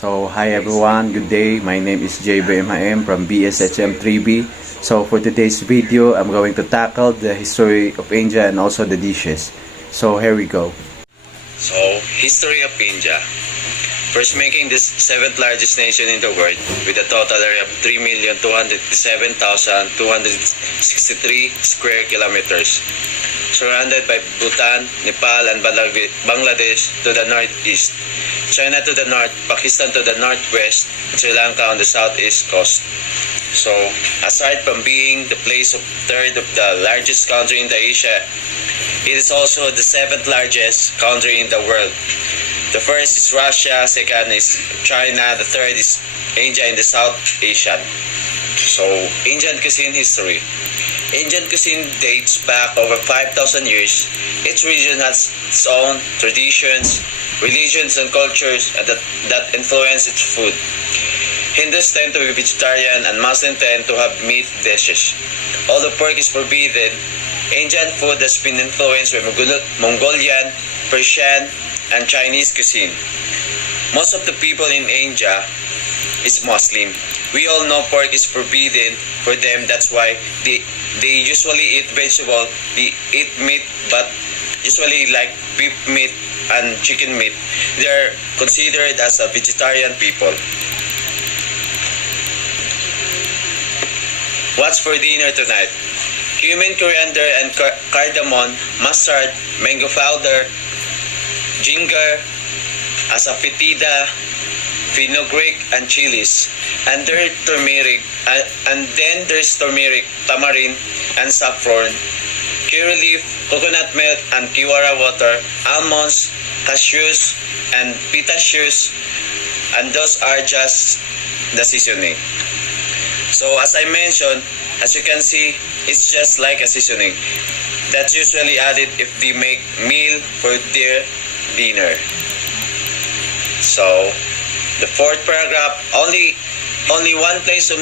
So, hi everyone, good day. My name is JBMIM from BSHM3B. So, for today's video, I'm going to tackle the history of India and also the dishes. So, here we go. So, history of India. First making this 7th largest nation in the world with a total area of 3,257,263 square kilometers. Surrounded by Bhutan, Nepal, and Bangladesh to the northeast, China to the north, Pakistan to the northwest, and Sri Lanka on the southeast coast. So, aside from being the place of third of the largest country in the Asia, it is also the 7th largest country in the world. The first is Russia, second is China, the third is India in the South Asian. So, Indian cuisine history. Indian cuisine dates back over 5,000 years. Each region has its own traditions, religions, and cultures that influence its food. Hindus tend to be vegetarian and Muslims tend to have meat dishes. Although pork is forbidden, Indian food has been influenced by Mongolian, Persian, and Chinese cuisine. Most of the people in India is Muslim. We all know pork is forbidden for them. That's why they usually eat vegetable. They eat meat, but usually like beef meat and chicken meat. They're considered as a vegetarian people. What's for dinner tonight? Cumin, coriander, and cardamom, mustard, mango powder, ginger, asafoetida, fenugreek, and chilies. And there's turmeric, and then there's turmeric, tamarind, and saffron, curry leaf, coconut milk, and kiwara water, almonds, cashews, and pistachios, and those are just the seasoning. So as I mentioned, as you can see, it's just like a seasoning that's usually added if they make meal for their dinner. So the fourth paragraph, only one place of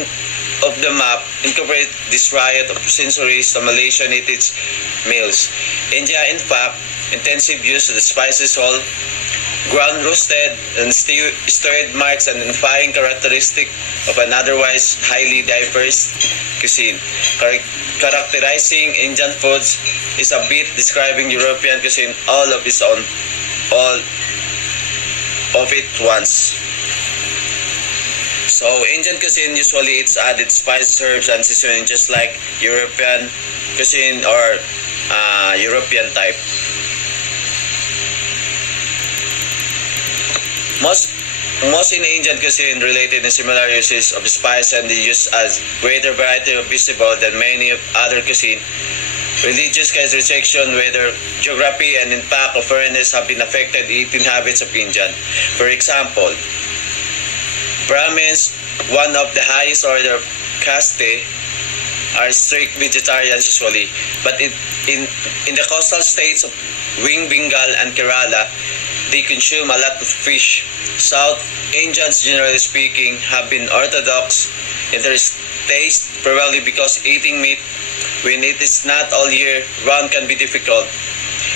the map incorporates this riot of sensory stimulation in its meals. India, in fact, intensive use of the spices, all ground roasted and stirred marks an unifying characteristic of an otherwise highly diverse cuisine. Characterizing Indian foods is a bit describing European cuisine all of it once. So Indian cuisine usually it's added spice, herbs, and seasoning just like European cuisine or European type. Most in Indian cuisine related in similar uses of spice and the use as greater variety of vegetable than many of other cuisine. Religious restriction, whether geography and impact of foreigners have been affected eating habits of Indian. For example, Brahmins, one of the highest order of caste, are strict vegetarians usually, but in the coastal states of West Bengal and Kerala, they consume a lot of fish. South Indians, generally speaking, have been orthodox in their taste, probably because eating meat when it is not all year round can be difficult.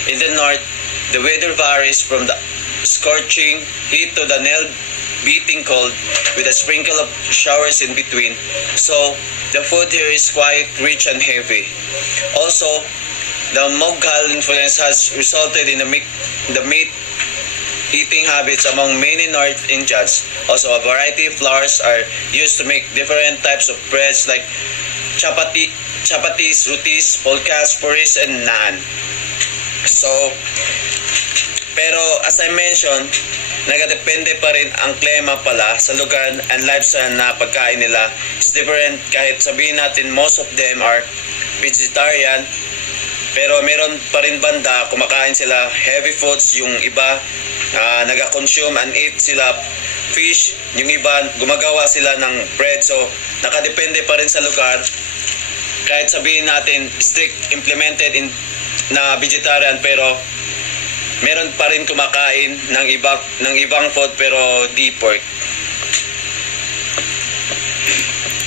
In the north, the weather varies from the scorching heat to the nail-beating cold with a sprinkle of showers in between. So, the food here is quite rich and heavy. Also, the Mughal influence has resulted in the meat eating habits among many North Indians. Also, a variety of flours are used to make different types of breads like chapatis, rotis, polkas, puris, and naan. So, pero as I mentioned, nagadepende pa rin ang klima pala sa lugar and lifestyle na pagkain nila is different. Kahit sabihin natin most of them are vegetarian, pero meron pa rin banda kumakain sila heavy foods, yung iba naga-consume and eat sila fish, yung iba gumagawa sila ng bread. So nakadepende pa rin sa lugar. Kahit sabihin natin strict implemented na vegetarian, pero meron pa rin kumakain ng ibang food pero di pork.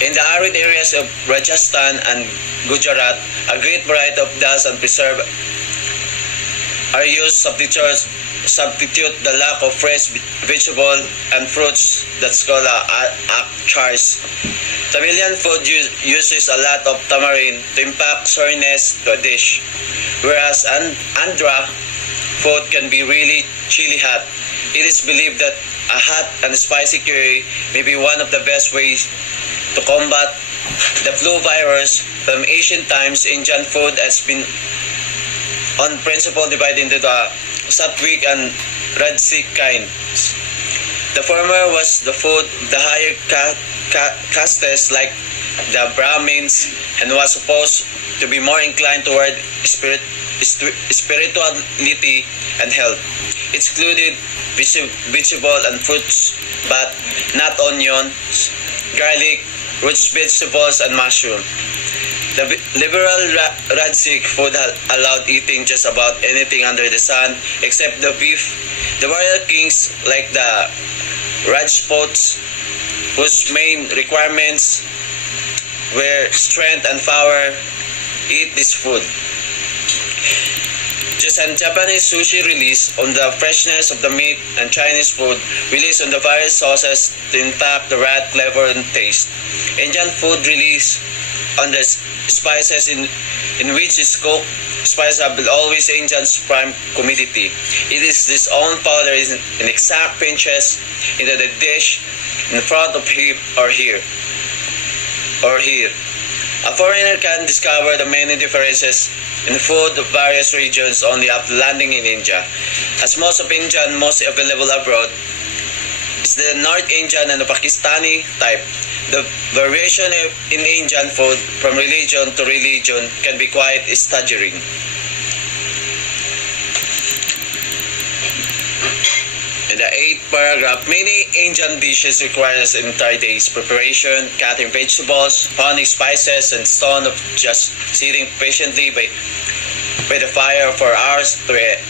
In the arid areas of Rajasthan and Gujarat, a great variety of dals and preserves are used. Substitutes substitute the lack of fresh vegetable and fruits that's called charge. Tamilian food uses a lot of tamarind to impact sourness to a dish, whereas Andhra food can be really chili hot. It is believed that a hot and spicy curry may be one of the best ways to combat the flu virus. From ancient times, Indian food has been on principle divided into the Sattvic and Rajasic kinds. The former was the food of the higher castes like the Brahmins and was supposed to be more inclined toward spirituality and health. It included vegetable and fruits, but not onions, garlic, roots vegetables, and mushroom. The liberal Rajasic food allowed eating just about anything under the sun except the beef. The royal kings like the Rajputs, whose main requirements were strength and power, eat this food. Just as Japanese sushi release on the freshness of the meat and Chinese food release on the various sauces to impact the rat flavor and taste. Indian food release on the spices in which is cooked. Spices have been always Indian's prime commodity. It is this own powder in exact pinches into the dish in front of him or here. A foreigner can discover the many differences in food of various regions only after landing in India. As most of Indian most available abroad is the North Indian and the Pakistani type. The variation in Indian food from religion to religion can be quite staggering. In the 8th paragraph, many Indian dishes require an entire day's preparation, cutting vegetables, pounding spices, and so on, of just sitting patiently by the fire for hours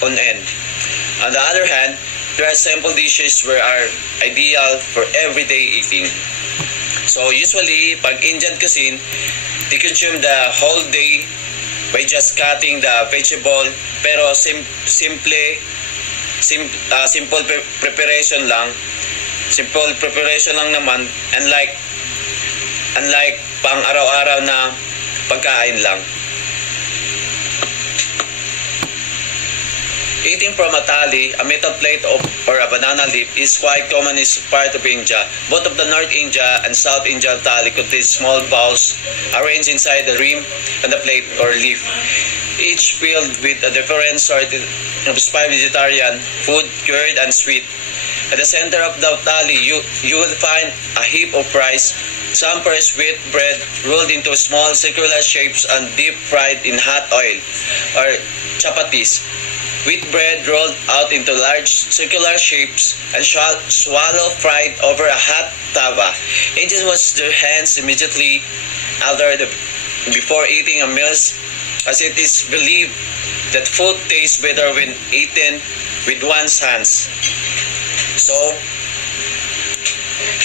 on end. On the other hand, there are simple dishes which are ideal for everyday eating. So usually, pag Indian cuisine, they consume the whole day by just cutting the vegetable, pero simple preparation lang. Simple preparation lang naman, unlike pang araw-araw na pagkain lang. Eating from a thali, a metal plate or a banana leaf, is quite common in part of India. Both of the North India and South India thali contain small bowls arranged inside the rim and the plate or leaf, each filled with a different sort of spicy vegetarian food, cured and sweet. At the center of the thali, you will find a heap of rice, some fresh wheat bread rolled into small circular shapes and deep fried in hot oil, or chapatis. Wheat bread rolled out into large circular shapes and swallow fried over a hot tava. Indians wash their hands immediately before eating a meal, as it is believed that food tastes better when eaten with one's hands. So,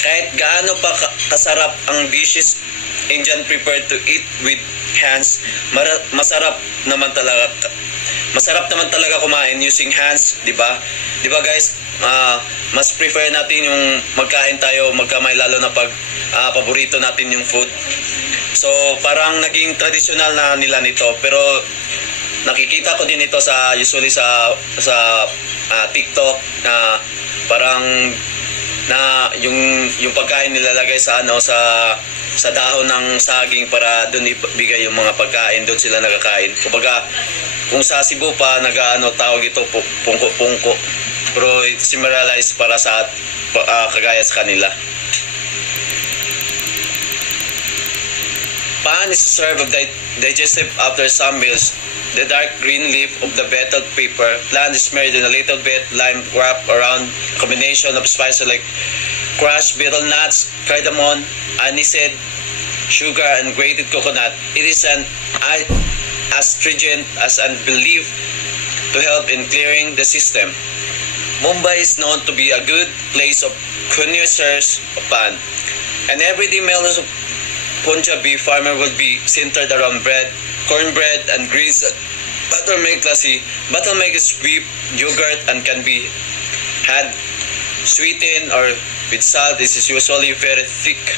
kahit gaano pa kasarap ang dishes Indian prepared to eat with hands, masarap naman talaga kumain using hands, di ba? Di ba guys, mas prefer natin yung magkain tayo magkamay, lalo na pag paborito natin yung food. So parang naging traditional na nila nito, pero nakikita ko din ito usually sa TikTok na parang yung pagkain nilalagay sa dahon ng saging para doon ibigay yung mga pagkain, doon sila nagkakain. Kumbaga, kung sa Cebu pa tawag ito pungko-pungko, pero similarized para sa kagaya sa kanila. Pan is served of digestive after some meals. The dark green leaf of the betel pepper plant is smeared in a little bit lime wrapped around a combination of spices like crushed betel nuts, cardamom, aniseed, sugar, and grated coconut. It is an astringent and believed to help in clearing the system. Mumbai is known to be a good place of connoisseurs of pan. An everyday meal of Punjabi farmer would be centered around bread, cornbread, and greens Buttermilk lassi. Buttermilk is whipped yogurt and can be had sweetened or with salt. This is usually very thick.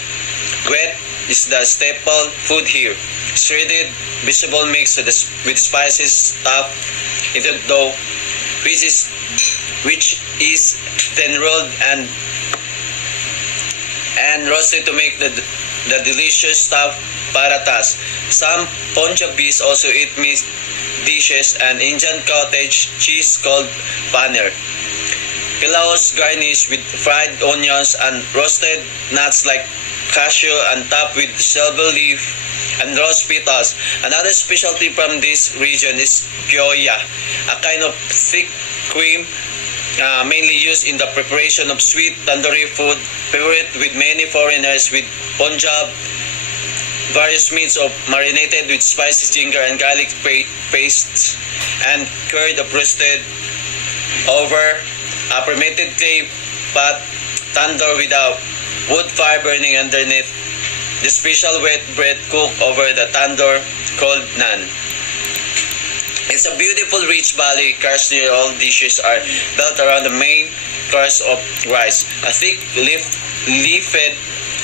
Wet is the staple food here. Shredded vegetable mix with spices stuffed into dough, which is then rolled and roasted to make the delicious stuffed paratas. Some Punjabis also eat meat dishes and Indian cottage cheese called paneer. Pilaus garnished with fried onions and roasted nuts like cashew and topped with silver leaf and rose petals. Another specialty from this region is pyoya, a kind of thick cream mainly used in the preparation of sweet tandoori food, favorite with many foreigners with Punjab. Various meats of marinated with spices, ginger and garlic pastes and curd of roasted over a fermented clay pot tandoor with a wood fire burning underneath. The special wet bread cooked over the tandoor called naan. It's a beautiful rich valley. Cars near all dishes are built around the main course of rice. A thick leafed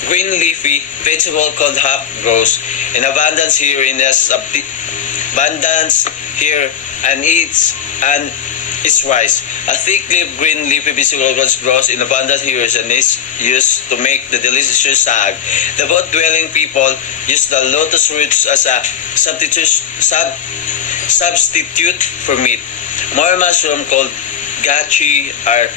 green leafy vegetable called hap grows in abundance here and it's rice. A thick-leaved green leafy vegetable grows in abundance here and is used to make the delicious sag. The boat-dwelling people use the lotus roots as a substitute for meat. More mushroom called gachi are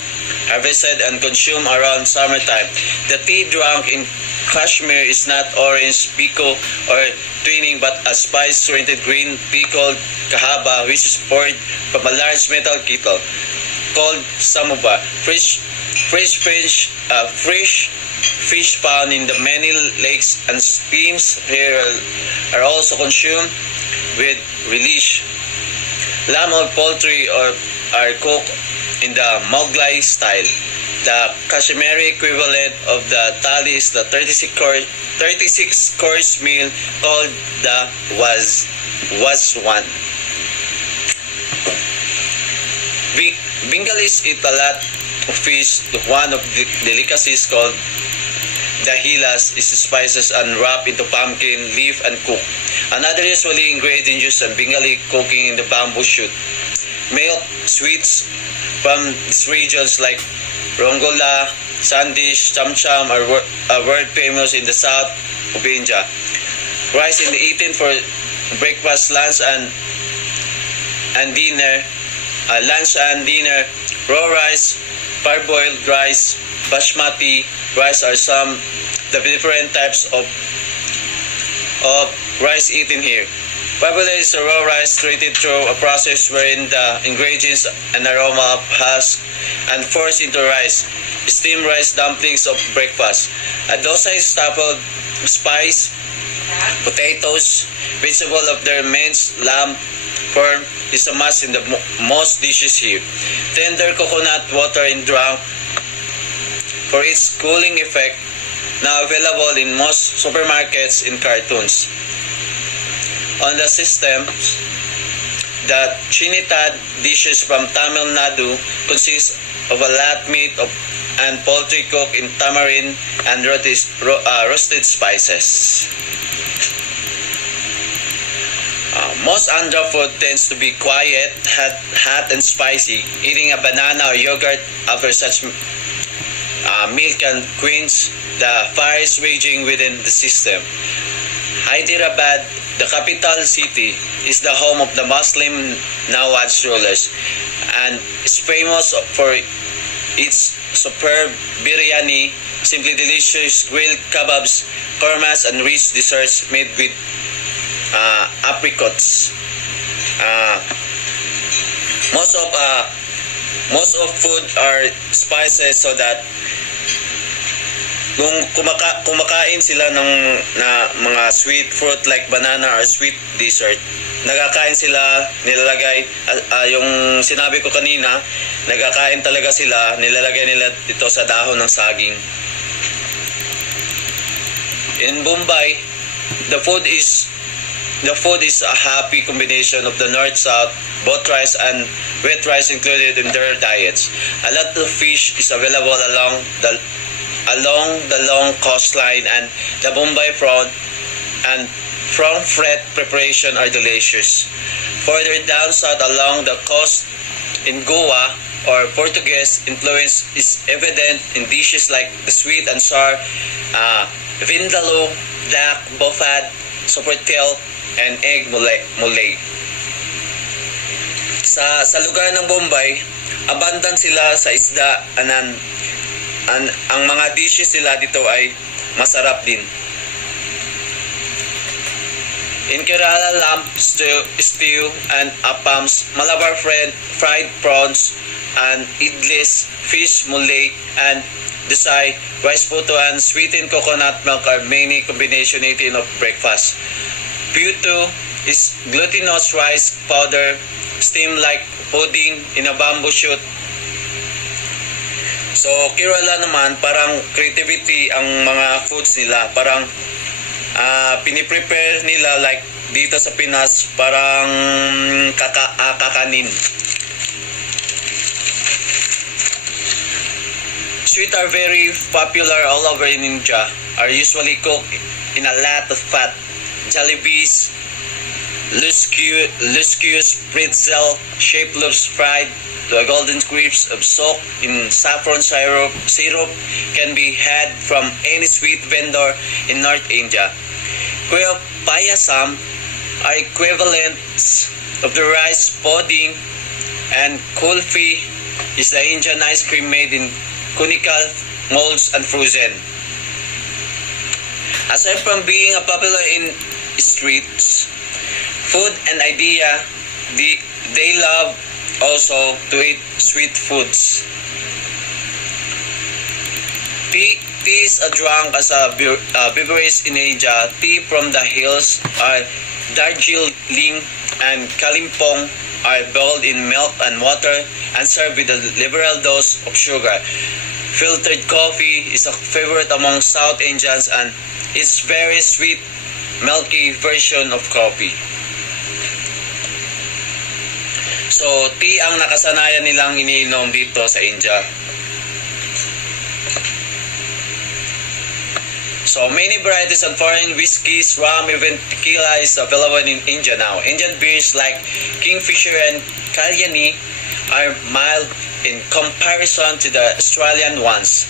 harvested and consumed around summertime. The tea drunk in Kashmir is not orange pekoe or twining but a spice-scented green tea called kahaba, which is poured from a large metal kettle called samovar. Fresh fish found in the many lakes and streams here are also consumed with relish. Lamb or poultry are cooked in the Mughlai style. The Kashmiri equivalent of the thali is the 36-course meal called the Wazwan. Bengalis eat a lot of fish. One of the delicacies called dahilas is spices and wrapped into pumpkin leaf and cooked. Another usually ingredient used in Bengali cooking in the bamboo shoot. Milk sweets from these regions like rongola, sandish, cham-cham are world famous in the south of India. Rice is eaten for breakfast, lunch and dinner. Raw rice, parboiled rice, basmati rice are some the different types of rice eaten here. Parboiled is the raw rice treated through a process wherein the ingredients and aroma of husk and forced into rice. Steamed rice dumplings of breakfast. A dosa is stapled spice, potatoes, vegetable of their mince, lamb, corn is a must in the most dishes here. Tender coconut water in drunk for its cooling effect, now available in most supermarkets in cartons. On the system, the chinitad dishes from Tamil Nadu consist of a lat meat and poultry cooked in tamarind and roasted spices. Most Andhra food tends to be quiet, hot and spicy. Eating a banana or yogurt after such meal can quench the fires raging within the system. Hyderabad, the capital city, is the home of the Muslim Nawaz rulers and is famous for its superb biryani, simply delicious grilled kebabs, kormas and rich desserts made with apricots. Most of food are spices so that kung kumakain sila ng mga sweet fruit like banana or sweet dessert, nagkakain sila, nilalagay yung sinabi ko kanina, nagkakain talaga sila, nilalagay nila dito sa dahon ng saging. In Mumbai, the food is The food is a happy combination of the north-south, both rice and wet rice included in their diets. A lot of fish is available along the long coastline, and the Bombay prawn and prawn fret preparation are delicious. Further down south along the coast in Goa, or Portuguese influence is evident in dishes like the sweet and sour vindaloo, dak, bofad, soportel, and egg mulay. Sa lugar ng Bombay, abundant sila sa isda, ang mga dishes nila dito ay masarap din. In Kerala, lamb stew and appams, Malabar fried prawns, and idlis, fish mulay, and desai, rice puto, and sweetened coconut milk are many combination eaten of breakfast. Puto is glutinous rice powder steamed like pudding in a bamboo shoot. So, Kerala naman, parang creativity ang mga foods nila. Parang piniprepare nila like dito sa Pinas, parang kakanin. Sweet are very popular all over in India, are usually cooked in a lot of fat. Jalebis, luscious pretzel shaped loaves fried to a golden crisp of soaked in saffron syrup can be had from any sweet vendor in North India. Kuya payasam are equivalents of the rice pudding, and kulfi is the Indian ice cream made in conical molds and frozen. Aside from being a popular in streets food and idea, they love also to eat sweet foods. Tea is drunk as a beverage in Asia. Tea from the hills are Darjeeling and Kalimpong are boiled in milk and water and served with a liberal dose of sugar. Filtered coffee is a favorite among South Indians and it's very sweet, milky version of coffee. So, tea ang nakasanayan nilang iniinom dito sa India. So, many varieties of foreign whiskeys, rum, even tequila is available in India now. Indian beers like Kingfisher and Kalyani are mild in comparison to the Australian ones.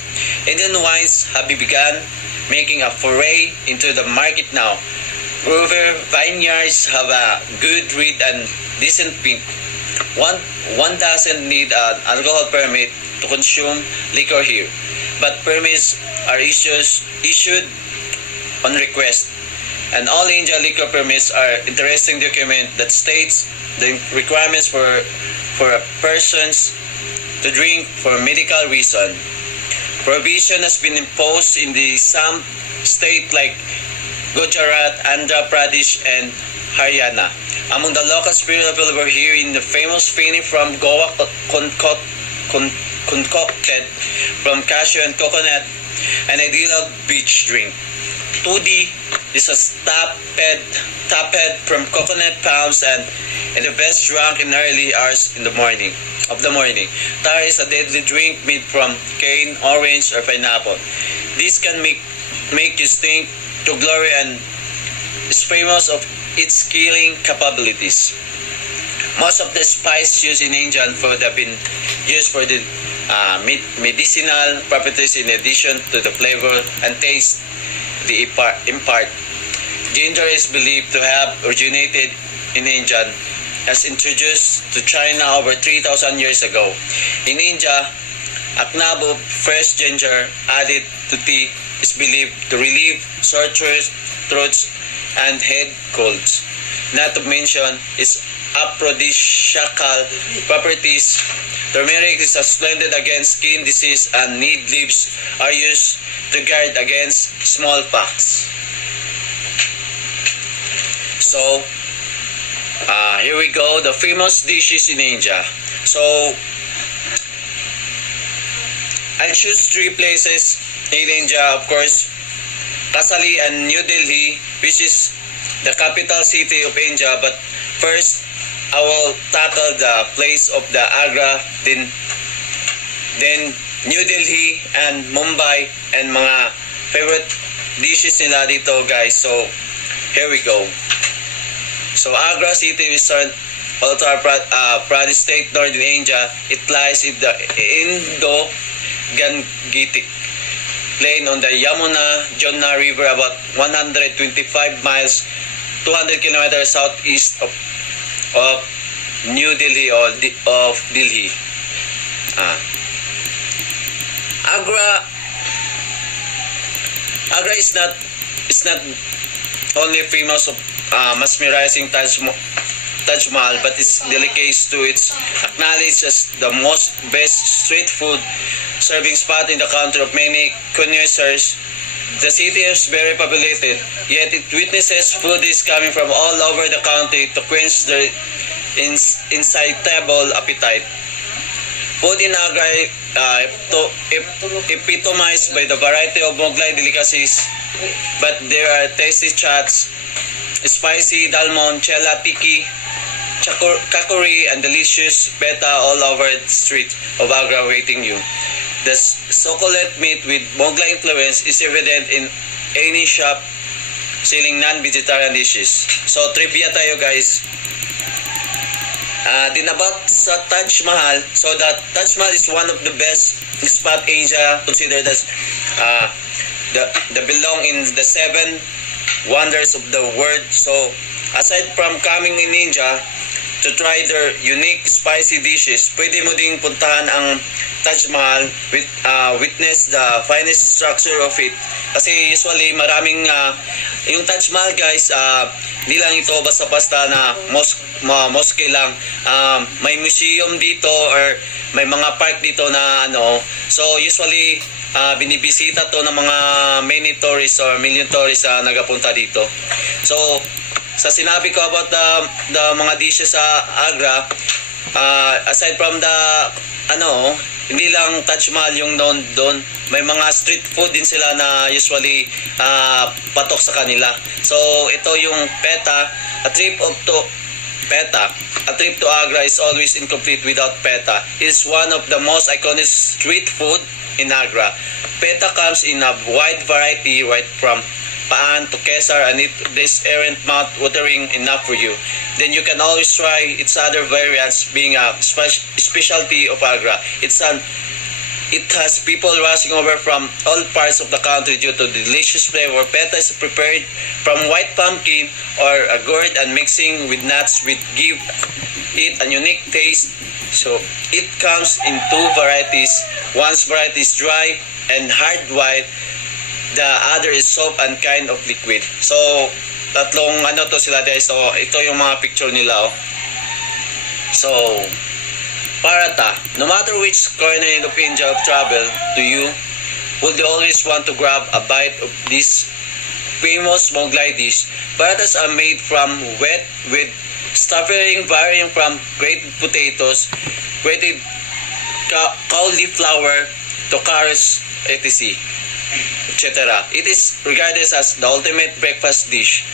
Indian wines have begun making a foray into the market now. Grover vineyards have a good red and decent pink. One doesn't need an alcohol permit to consume liquor here, but permits are issued on request, and all India liquor permits are interesting document that states the requirements for a persons to drink for medical reason. Prohibition has been imposed in the some state like Gujarat, Andhra Pradesh, and Haryana. Among the local spirits available here in the famous Feni from Goa, concocted from cashew and coconut, an ideal beach drink. Tudi is a tapped from coconut palms and the best drunk in early hours of the morning. Tar is a deadly drink made from cane, orange, or pineapple. This can make you stink to glory and is famous of its killing capabilities. Most of the spices used in Indian food have been used for the medicinal properties in addition to the flavor and taste they impart. Ginger is believed to have originated in India as introduced to China over 3,000 years ago. In India, a knob of fresh ginger added to tea is believed to relieve sore throats and head colds. Not to mention its aphrodisiacal properties. Turmeric is a splendid against skin disease, and need leaves are used to guard against smallpox. So, here we go, the famous dishes in India. So, I'll choose 3 places in India, of course. Kasali and New Delhi, which is the capital city of India. But first, I will tackle the place of the Agra, then New Delhi and Mumbai, and mga favorite dishes nila dito, guys. So here we go. So Agra city is Uttar Pradesh state, northern India. It lies in the Indo-Gangetic plain on the Yamuna-Jumna River, about 125 miles, 200 kilometers southeast of New Delhi or of Delhi. Agra is not only famous of mesmerizing Taj Mahal, but it's dedicated to its acknowledged as the most best street food serving spot in the country of many connoisseurs. The city is very populated, yet it witnesses foodies coming from all over the country to quench their insatiable appetite. Food in Agra epitomized by the variety of Mughlai delicacies, but there are tasty chats, spicy dalmon, chela tikki, kakori, and delicious peta all over the street of Agra waiting you. The succulent meat with Mughlai influence is evident in any shop selling non-vegetarian dishes. So trivia tayo, guys. About sa Taj Mahal. So that Taj Mahal is one of the best spot Asia, considered as the belong in the 7 wonders of the world. So aside from coming in India to try their unique spicy dishes, pwede mo ding puntahan ang Taj Mahal, witness the finest structure of it. Kasi usually maraming yung Taj Mahal, guys, di lang ito basta-basta na mosque lang. May museum dito or may mga park dito na so usually binibisita to ng mga many tourists or million tourists na nagapunta dito. So sa sinabi ko about the mga dishes sa Agra, aside from the hindi lang Taj Mahal yung known doon, may mga street food din sila na usually patok sa kanila. So ito yung peta. A trip to Agra is always incomplete without peta. It's one of the most iconic street food in Agra. Peta comes in a wide variety, right from paan to kesar, and this aren't mouth-watering enough for you, then you can always try its other variants, being a specialty of Agra. It has people rushing over from all parts of the country due to the delicious flavor. Peta is prepared from white pumpkin or a gourd, and mixing with nuts with give it a unique taste. So it comes in 2 varieties. One's variety is dry and hard white. The other is soap and kind of liquid. So tatlong to sila, guys. So ito yung mga picture nila. So paratha. No matter which corner of India of travel to you, would you always want to grab a bite of this famous Mughlai dish? Parathas are made from wet with stuffing varying from grated potatoes, grated cauliflower to carrots, etc. It is regarded as the ultimate breakfast dish.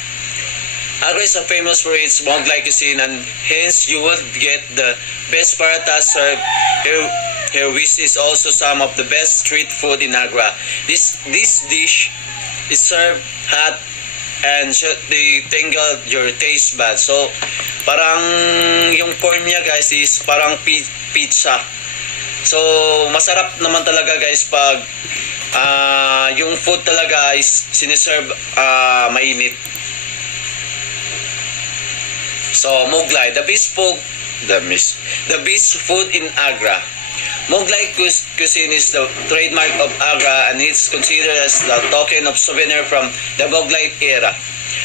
Agra is famous for its Mughlai cuisine, and hence you would get the best paratha served here, which is also some of the best street food in Agra. This dish is served hot and should tingle your taste buds. So parang yung form niya, guys, is parang pizza. So masarap naman talaga, guys, pag yung food talaga is siniserve mainit. So Mughlai, the best food in Agra. Mughlai cuisine is the trademark of Agra, and it's considered as the token of souvenir from the Mughlai era.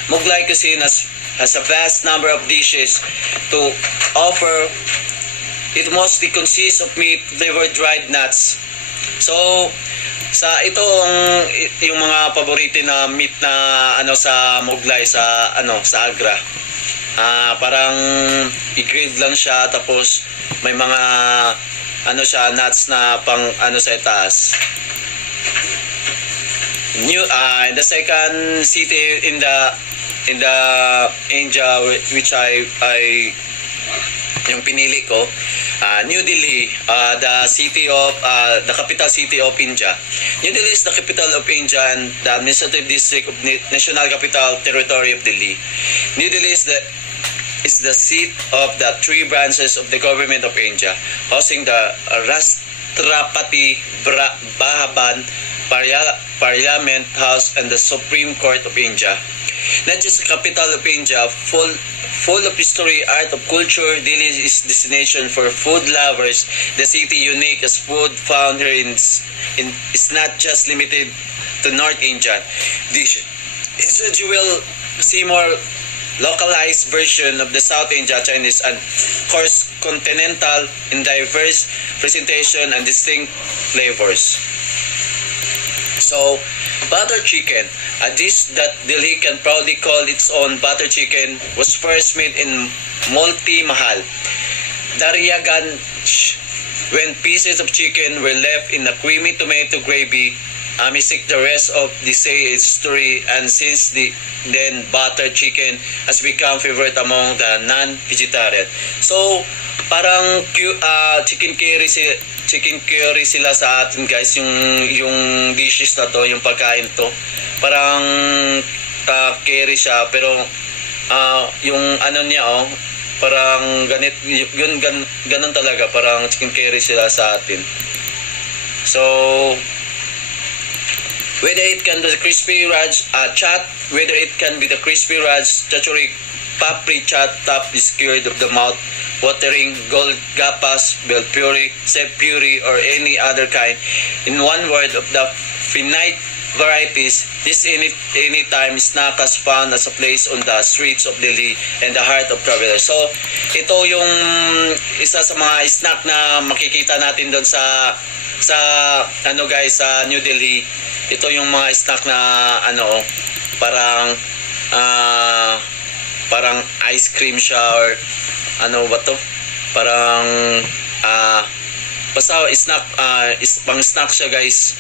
Mughlai cuisine has a vast number of dishes to offer. It mostly consists of meat, flavored dried nuts. So sa yung mga paborito na meat na sa Mughlai sa Agra. Parang i-grilled lang siya, tapos may mga nuts na pang sa itaas. The second city in the India, which I yung pinili ko, New Delhi, the capital city of India. New Delhi is the capital of India and the administrative district of National Capital Territory of Delhi. New Delhi is the seat of the three branches of the government of India, housing the Rashtrapati Bhavan, Parliament House, and the Supreme Court of India. Not just the capital of India, full of history, art, of culture, Delhi is destination for food lovers. The city, unique as food found here is not just limited to North Indian dishes. Instead, you will see more localized version of the South India Chinese and of course continental in diverse presentation and distinct flavors. So, butter chicken, a dish that Delhi can proudly call its own butter chicken, was first made in Multi Mahal, Daryaganj, when pieces of chicken were left in a creamy tomato gravy. Amidst the rest of the history, and since then butter chicken has become favorite among the non-vegetarian. So, parang chicken curry sila sa atin guys, yung dishes na to, yung pagkain to. Parang curry siya, pero yung ano niya parang ganun talaga, parang chicken curry sila sa atin. So, whether it can be the crispy Raj chat, whether it can be the crispy Raj Chachuri Papri chat top is cured of the mouth watering Golgappas, Belpuri, Sepuri, or any other kind. In one word, of the finite varieties, this anytime snack is found as a place on the streets of Delhi and the heart of travelers. So, ito yung isa sa mga snack na makikita natin doon sa sa New Delhi. Ito yung mga snack na parang ice cream siya or ano ba to? Parang basta snack pang snack siya guys.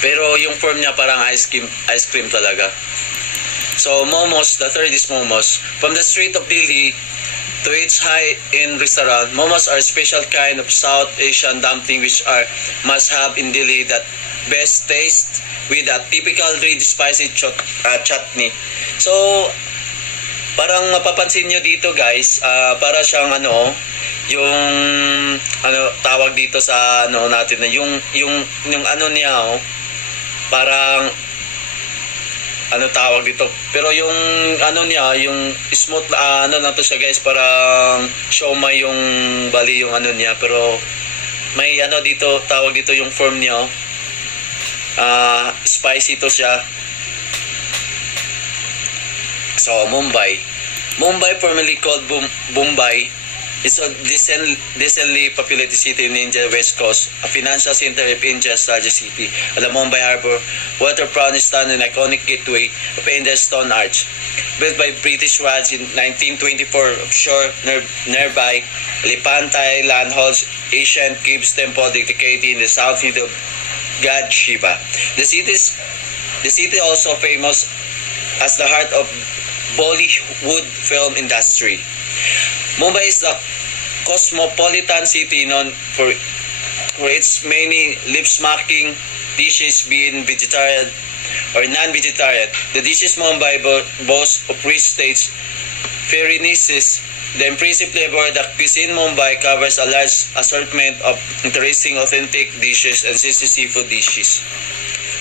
Pero yung form niya parang ice cream talaga. So momos, the third is momos. From the street of Delhi to its high-end restaurant, momos are a special kind of South Asian dumpling which are must-have in Delhi that best taste with a typical red spicy chutney. So, parang mapapansin nyo dito guys, para siyang yung tawag dito sa natin na yung ano niya parang tawag dito, pero yung niya, yung smooth lang to siya guys, parang siomai yung bali yung niya, pero may dito, tawag dito yung form niya, spicy to siya. So Mumbai, formerly called Mumbai, is a densely populated city in India West Coast, a financial center of India's largest city. The Mumbai Harbour waterfront is an iconic gateway of India's Stone Arch. Built by British Raj in 1924 offshore nearby, Lipantay land holds ancient caves temple dedicated in the south end of God Shiva. The city also famous as the heart of Bollywood film industry. Mumbai is a cosmopolitan city known for its many lip-smacking dishes, being vegetarian or non-vegetarian. The dishes Mumbai boast of rich taste, fairynesses. The impressive flavor of the cuisine Mumbai covers a large assortment of interesting, authentic dishes and tasty seafood dishes.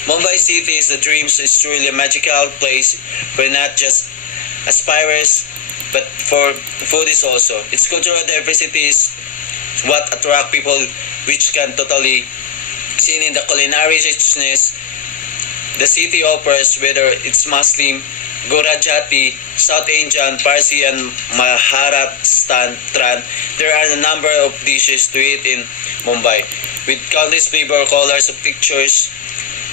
Mumbai city is the dreams. It's truly a magical place for not just aspirers but for foodies also. Its cultural diversity is what attract people, which can totally seen in the culinary richness the city offers, whether it's Muslim, Gurajati, South Indian, Parsi, and Maharashtrian. There are a number of dishes to eat in Mumbai. With countless flavor colors of pictures,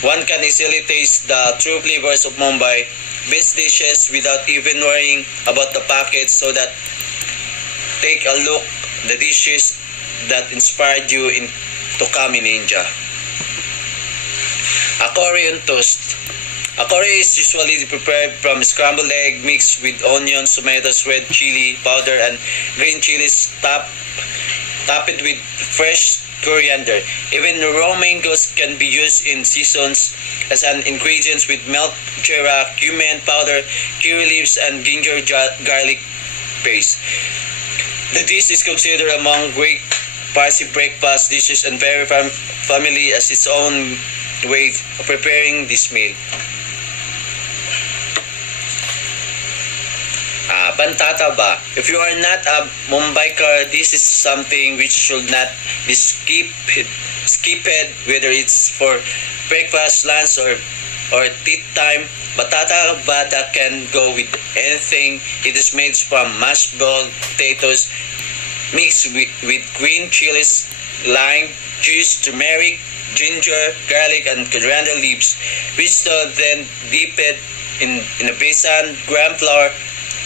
one can easily taste the true flavors of Mumbai. Best dishes without even worrying about the package, so that take a look the dishes that inspired you to come in India. A Korean toast. A curry is usually prepared from scrambled egg mixed with onions, tomatoes, red chili powder, and green chilies topped with fresh coriander. Even raw mangoes can be used in seasons as an ingredients with milk, jeera, cumin powder, curry leaves, and ginger garlic paste. The dish is considered among great Parsi breakfast dishes and very family as its own way of preparing this meal. Bantata ba? If you are not a Mumbaiker, this is something which should not be skipped whether it's for breakfast, lunch, or tea time. Batata bada can go with anything. It is made from mashed boiled potatoes mixed with green chilies, lime juice, turmeric, ginger, garlic, and coriander leaves, which are then dipped in a besan, gram flour,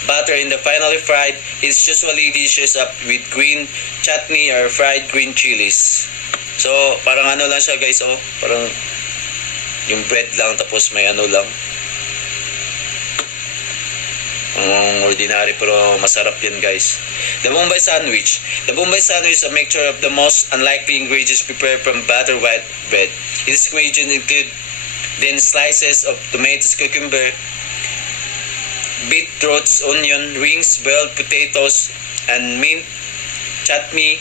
butter, and finally fried. It's usually dishes up with green chutney or fried green chilies. So, parang ano lang siya guys, oh. Parang yung bread lang tapos may ano lang. Ordinary pero masarap yan guys. The Bombay sandwich. The Bombay sandwich is a mixture of the most unlikely ingredients prepared from butter white bread. Its ingredients include then slices of tomatoes, cucumber, beetroots, onion, rings, boiled potatoes, and mint chutney,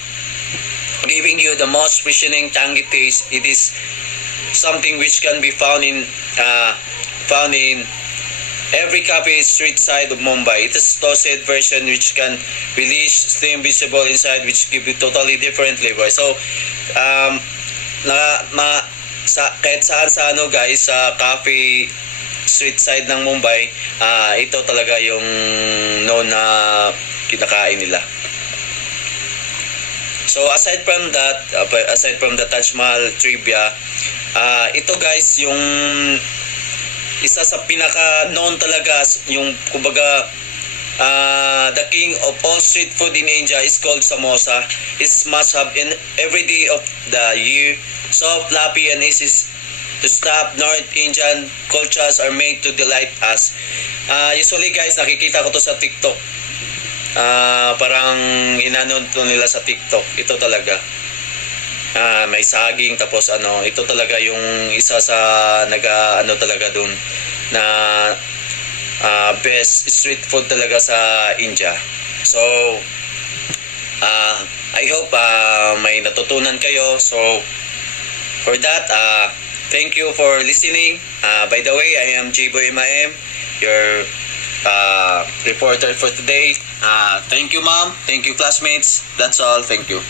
giving you the most refreshing tangy taste. It is something which can be found in every cafe street side of Mumbai. It is toasted version which can release steam visible inside, which give you totally different flavor. So kahit saan sa ano guys, sa cafe street side ng Mumbai, ito talaga yung known na kinakain nila. So aside from the Taj Mahal trivia, ito guys yung isa sa pinaka known talaga, yung kumbaga the king of all street food in India is called samosa. It's must have in every day of the year. Soft, fluffy, and easy to stop. North Indian cultures are made to delight us. Usually guys, nakikita ko to sa TikTok. Parang inano to nila sa TikTok. Ito talaga. May saging tapos ano, ito talaga yung isa sa ano talaga dun na best street food talaga sa India. So I hope may natutunan kayo. So for that, thank you for listening. By the way, I am J-Boy M.I.M., your reporter for today. Thank you ma'am, thank you classmates. That's all, thank you.